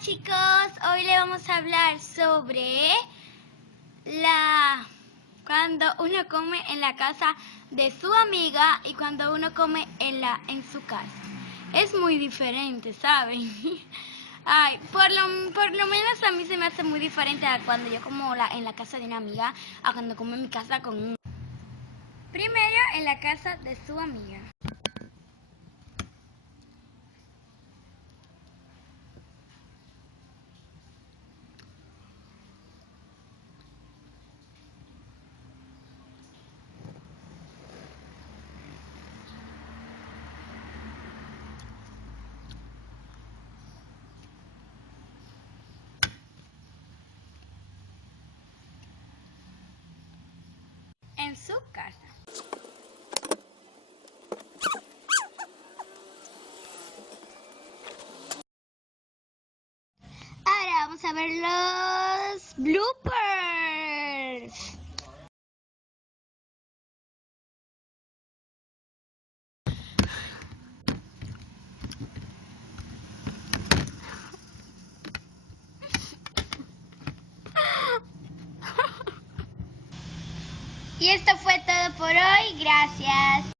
chicos, hoy le vamos a hablar sobre cuando uno come en la casa de su amiga y cuando uno come en su casa. Es muy diferente, ¿saben? Ay, por lo menos a mí se me hace muy diferente a cuando yo como en la casa de una amiga a cuando como en mi casa con un... Primero en la casa de su amiga. En su casa. Ahora vamos a ver los bloopers. Y esto fue todo por hoy. Gracias.